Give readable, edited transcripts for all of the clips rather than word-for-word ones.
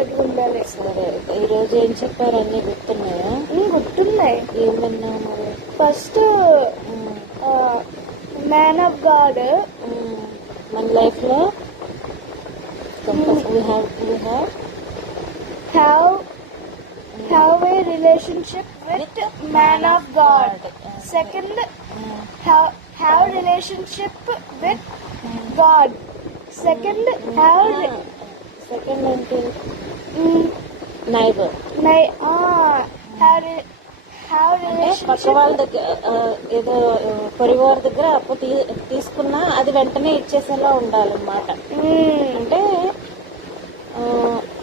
పద్ధతిగా ఉండాలి. సరే, ఈ రోజు ఏం చెప్పారు అన్ని గుర్తున్నాయా? గుర్తున్నాయి. ఏం విన్నావు మరి? ఫస్ట్ మ్యాన్ ఆఫ్ గాడ్ మన లైఫ్ లో have a relationship with man of God. Second, have relationship with God. Second, second ఏంటి? నైబర్. have పక్క relationship. వాళ్ళ దగ్గర ఏదో పొరివారి దగ్గర అప్పు తీసుకున్నా అది వెంటనే ఇచ్చేసేలా ఉండాలన్నమాట. అంటే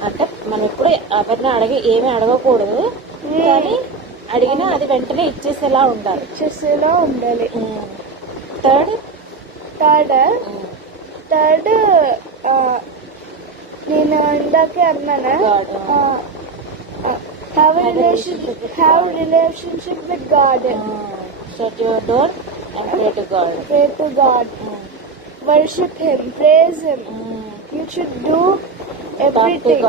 అంటే మనం ఎప్పుడు ఎవరిని ఏమీ అడగకూడదు, కానీ అడిగినా అది వెంటనే ఇచ్చేసేలా ఉండాలి. థర్డ్ నేను ఇందాకే అన్నానా, have relationship with God. Shut your door and pray to God. Worship Him, praise Him. You should do everything.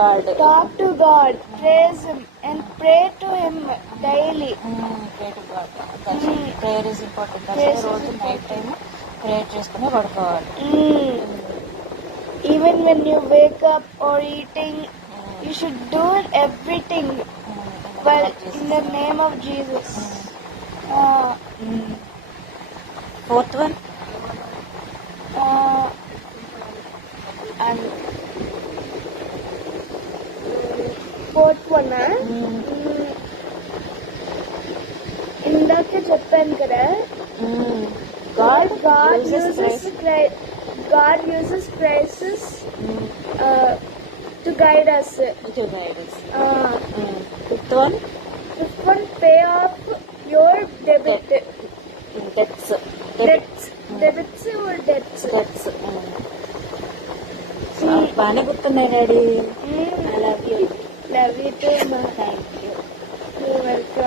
Talk to God, praise Him, and pray to Him daily. Pray to God. Prayer is important. రోజు night time prayer చేసుకుని పడుకోవాలి. Even when you wake up or eating, you should do everything well in the name of Jesus. Fourth one, and fourth one, ఇందాకే చెప్పాను కదా, God uses crisis to guide us. Fifth one, pay off your debits or debts. బాగానే గుర్తున్నాయి daddy. Love you too, ma. Thank you. You're welcome.